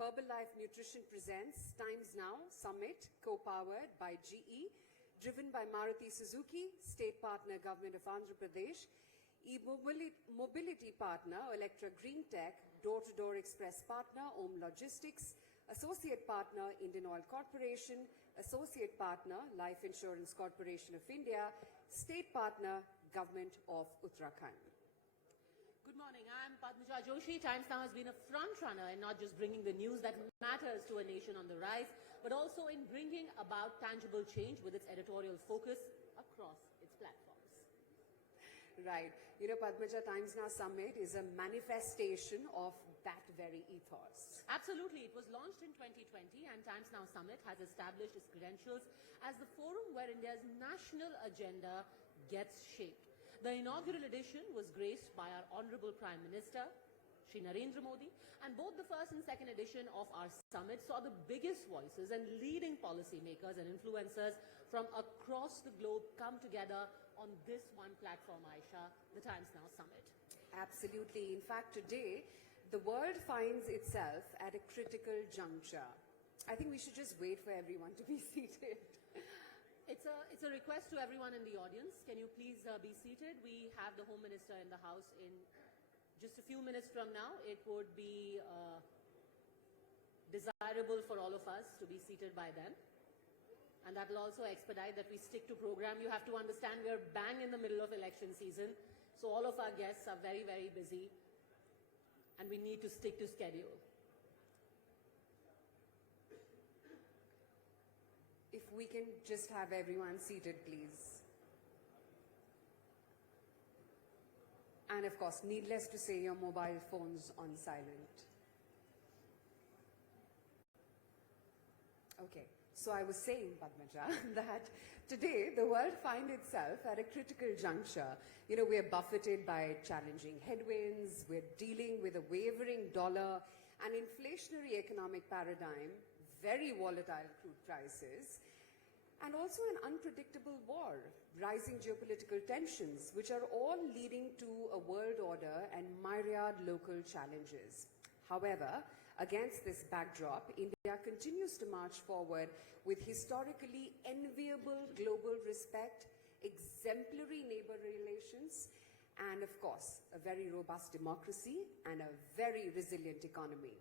Herbalife Nutrition presents Times Now Summit, co-powered by GE, driven by Maruti Suzuki, state partner Government of Andhra Pradesh, e-mobility partner Electra Green Tech, door-to-door express partner Om Logistics, associate partner Indian Oil Corporation, associate partner Life Insurance Corporation of India, state partner Government of Uttarakhand. Good morning, I'm Padmaja Joshi. Times Now has been a front-runner in not just bringing the news that matters to a nation on the rise, but also in bringing about tangible change with its editorial focus across its platforms. Right. You know, Padmaja, Times Now Summit is a manifestation of that very ethos. Absolutely. It was launched in 2020 and Times Now Summit has established its credentials as the forum where India's national agenda gets shaped. The inaugural edition was graced by our Honorable Prime Minister, Shri Narendra Modi, and both the first and second edition of our summit saw the biggest voices and leading policymakers and influencers from across the globe come together on this one platform, Aisha, the Times Now Summit. Absolutely. In fact, today, the world finds itself at a critical juncture. I think we should just wait for everyone to be seated. It's a request to everyone in the audience. Can you please be seated? We have the Home Minister in the house in just a few minutes from now. It would be desirable for all of us to be seated by then. And that will also expedite that we stick to program. You have to understand we're bang in the middle of election season. So all of our guests are very, very busy. And we need to stick to schedule. If we can just have everyone seated, please. And of course, needless to say, your mobile phones on silent. Okay, so I was saying, Padmaja, that today the world finds itself at a critical juncture. You know, we're buffeted by challenging headwinds, we're dealing with a wavering dollar, an inflationary economic paradigm, very volatile crude prices, and also an unpredictable war, rising geopolitical tensions, which are all leading to a world order and myriad local challenges. However, against this backdrop, India continues to march forward with historically enviable global respect, exemplary neighbor relations, and of course, a very robust democracy and a very resilient economy.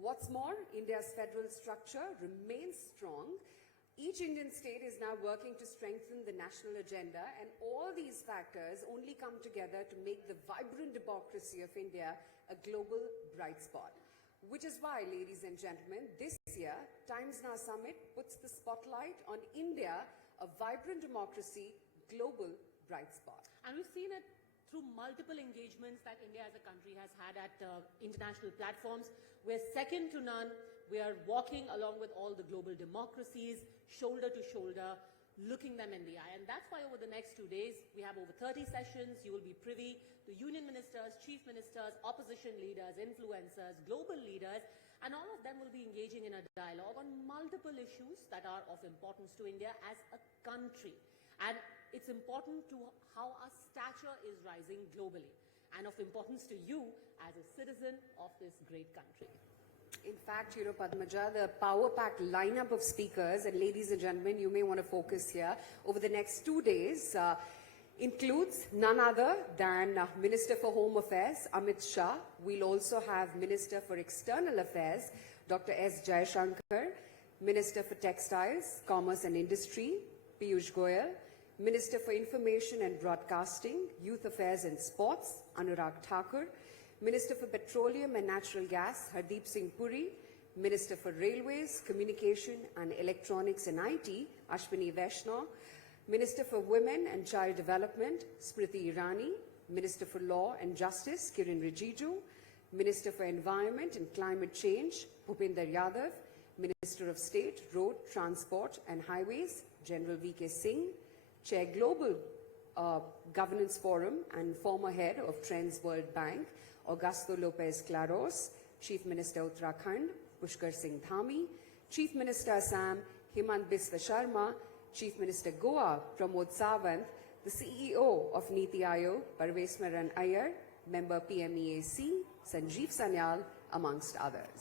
What's more, India's federal structure remains strong. Each Indian state is now working to strengthen the national agenda, and all these factors only come together to make the vibrant democracy of India a global bright spot. Which is why, ladies and gentlemen, this year, Times Now Summit puts the spotlight on India, a vibrant democracy, global bright spot. And we've seen it through multiple engagements that India as a country has had at international platforms. We're second to none. We are walking along with all the global democracies, shoulder to shoulder, looking them in the eye. And that's why over the next 2 days, we have over 30 sessions. You will be privy to union ministers, chief ministers, opposition leaders, influencers, global leaders, and all of them will be engaging in a dialogue on multiple issues that are of importance to India as a country. And it's important to how our stature is rising globally and of importance to you as a citizen of this great country. In fact, you know, Padmaja, the power-packed lineup of speakers, and ladies and gentlemen, you may want to focus here, over the next 2 days, includes none other than Minister for Home Affairs, Amit Shah. We'll also have Minister for External Affairs, Dr. S. Jaishankar, Minister for Textiles, Commerce and Industry, Piyush Goyal, Minister for Information and Broadcasting, Youth Affairs and Sports, Anurag Thakur, Minister for Petroleum and Natural Gas, Hardeep Singh Puri, Minister for Railways, Communication and Electronics and IT, Ashwini Vaishnaw, Minister for Women and Child Development, Smriti Irani, Minister for Law and Justice, Kiran Rijiju, Minister for Environment and Climate Change, Bhupinder Yadav, Minister of State, Road, Transport and Highways, General V.K. Singh, Chair Global Governance Forum and former head of Trends World Bank, Augusto Lopez Claros, Chief Minister Uttarakhand, Pushkar Singh Dhami, Chief Minister Assam, Himant Biswa Sharma, Chief Minister Goa, Pramod Sawant, the CEO of Niti Aayog, Parvez Maran Iyer, Member PMEAC, Sanjeev Sanyal, amongst others.